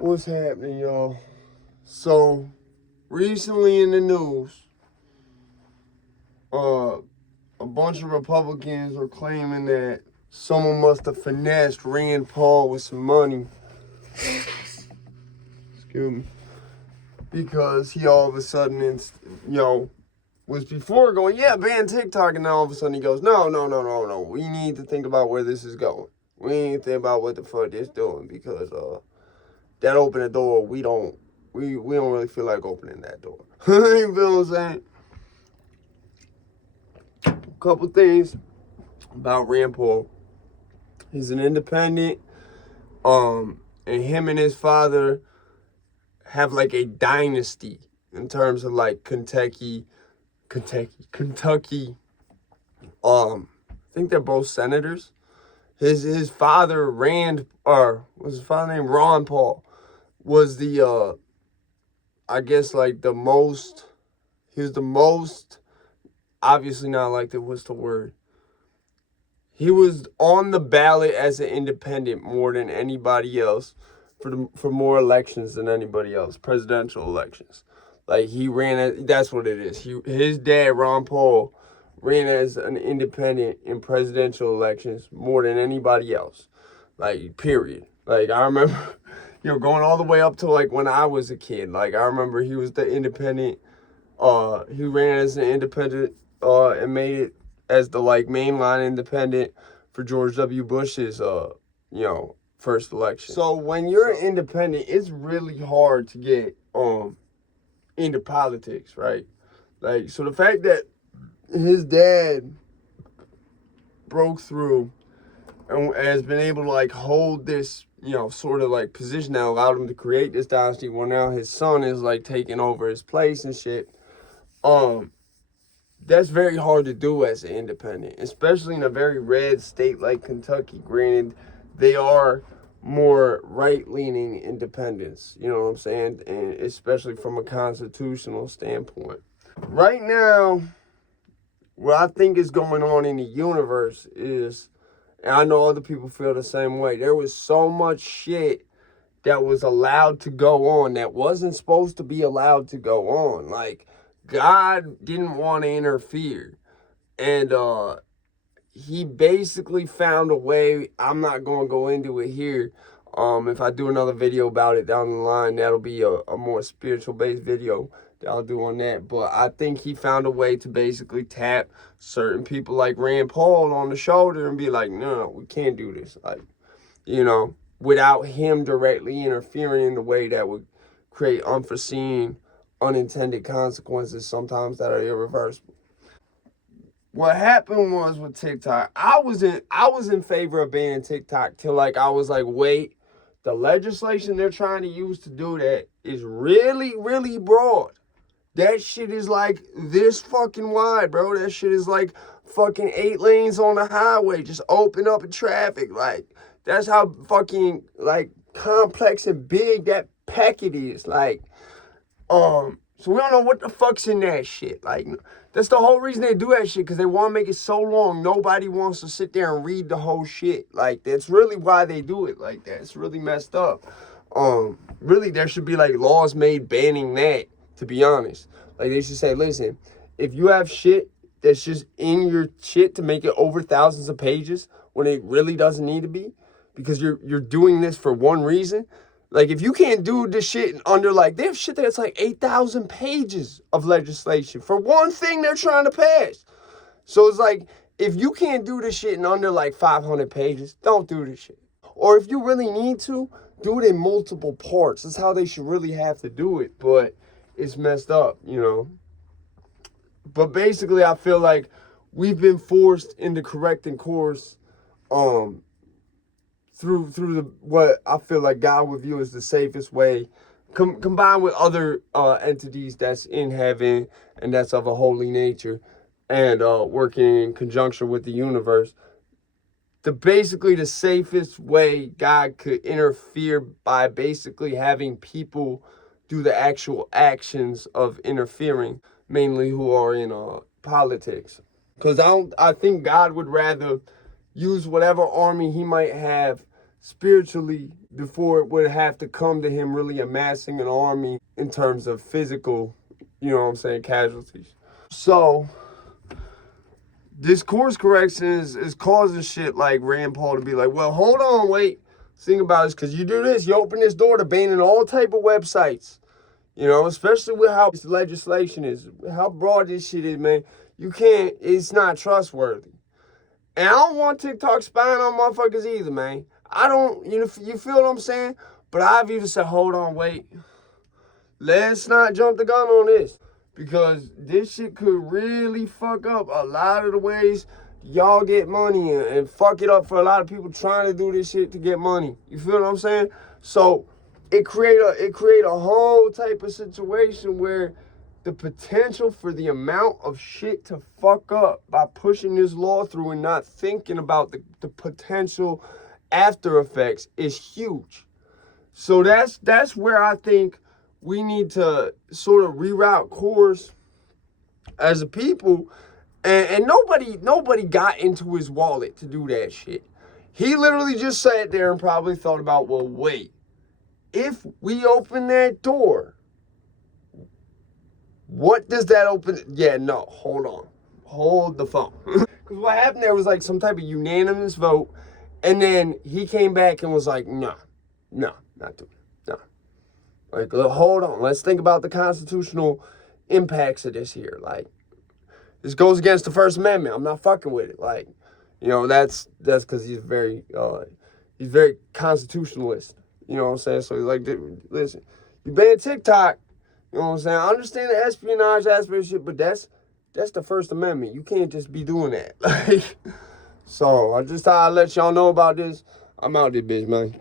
What's happening, y'all? So, recently in the news, a bunch of Republicans were claiming that someone must have finessed Rand Paul with some money. Excuse me. Because he all of a sudden, was before going, yeah, ban TikTok, and then all of a sudden he goes, no. We need to think about where this is going. We need to think about what the fuck it's doing because that open the door, we don't really feel like opening that door. You feel what I'm saying? A couple things about Rand Paul. He's an independent. And him and his father have like a dynasty in terms of like Kentucky. I think they're both senators. His father was his father named Ron Paul, was the I guess like the most. He was the most obviously not elected. What's the word? He was on the ballot as an independent more than anybody else for more elections than anybody else, presidential elections. Like he ran. That's what it is. His dad, Ron Paul, ran as an independent in presidential elections more than anybody else. Like period. Like I remember, going all the way up to like when I was a kid. Like I remember he was the independent. He ran as an independent. And made it as the like mainline independent for George W. Bush's first election. So when you're an independent, it's really hard to get into politics, right? Like so the fact that his dad broke through and has been able to like hold this, sort of like position that allowed him to create this dynasty. Well, now his son is like taking over his place and shit. That's very hard to do as an independent, especially in a very red state like Kentucky. Granted, they are more right-leaning independents, you know what I'm saying? And especially from a constitutional standpoint. Right now, what I think is going on in the universe is, and I know other people feel the same way, there was so much shit that was allowed to go on that wasn't supposed to be allowed to go on. Like, God didn't want to interfere. And he basically found a way. I'm not going to go into it here. If I do another video about it down the line, that'll be a more spiritual-based video that I'll do on that. But I think he found a way to basically tap certain people like Rand Paul on the shoulder and be like, no, we can't do this. Like, without him directly interfering in the way that would create unforeseen, unintended consequences, sometimes that are irreversible. What happened was with TikTok, I was in favor of banning TikTok till like I was like, wait, the legislation they're trying to use to do that is really, really broad. That shit is like this fucking wide, bro. That shit is like fucking 8 lanes on the highway. Just open up in traffic. Like, that's how fucking like complex and big that packet is. Like, so we don't know what the fuck's in that shit. Like, that's the whole reason they do that shit, because they want to make it so long, nobody wants to sit there and read the whole shit. Like, that's really why they do it like that. It's really messed up. Really, there should be, like, laws made banning that, to be honest. Like, they should say, listen, if you have shit that's just in your shit to make it over thousands of pages when it really doesn't need to be, because you're doing this for one reason. Like, if you can't do this shit under, like, they have shit that's like 8,000 pages of legislation for one thing they're trying to pass. So it's like, if you can't do this shit in under like 500 pages, don't do this shit. Or if you really need to, do it in multiple parts. That's how they should really have to do it. But it's messed up, But basically, I feel like we've been forced into correcting course, through what I feel like God would view as the safest way, combined with other entities that's in heaven and that's of a holy nature, and working in conjunction with the universe. Basically the safest way God could interfere by basically having people do the actual actions of interfering, mainly who are in politics. Because I think God would rather use whatever army he might have spiritually before it would have to come to him really amassing an army in terms of physical, you know what I'm saying, casualties. So this course correction is causing shit like Rand Paul to be like, well, hold on, wait. Think about this, because you do this, you open this door to banning all type of websites. You know, especially with how this legislation is, how broad this shit is, man. You can't, it's not trustworthy. And I don't want TikTok spying on motherfuckers either, man. I don't, you feel what I'm saying? But I've even said, hold on, wait. Let's not jump the gun on this. Because this shit could really fuck up a lot of the ways y'all get money and fuck it up for a lot of people trying to do this shit to get money. You feel what I'm saying? So it create a whole type of situation where the potential for the amount of shit to fuck up by pushing this law through and not thinking about the potential after effects is huge. So that's where I think we need to sort of reroute course as a people. And nobody got into his wallet to do that shit. He literally just sat there and probably thought about, well, wait, if we open that door, what does that open? Yeah, no, hold on. Hold the phone. Because what happened there was like some type of unanimous vote. And then he came back and was like, no, not doing it. No. Like, hold on. Let's think about the constitutional impacts of this here. Like, this goes against the First Amendment. I'm not fucking with it. Like, you know, that's because he's very constitutionalist. You know what I'm saying? So he's like, listen, you ban TikTok. You know what I'm saying? I understand the espionage aspect of shit, but that's the First Amendment. You can't just be doing that. Like, so I just thought I'd let y'all know about this. I'm out this bitch, man.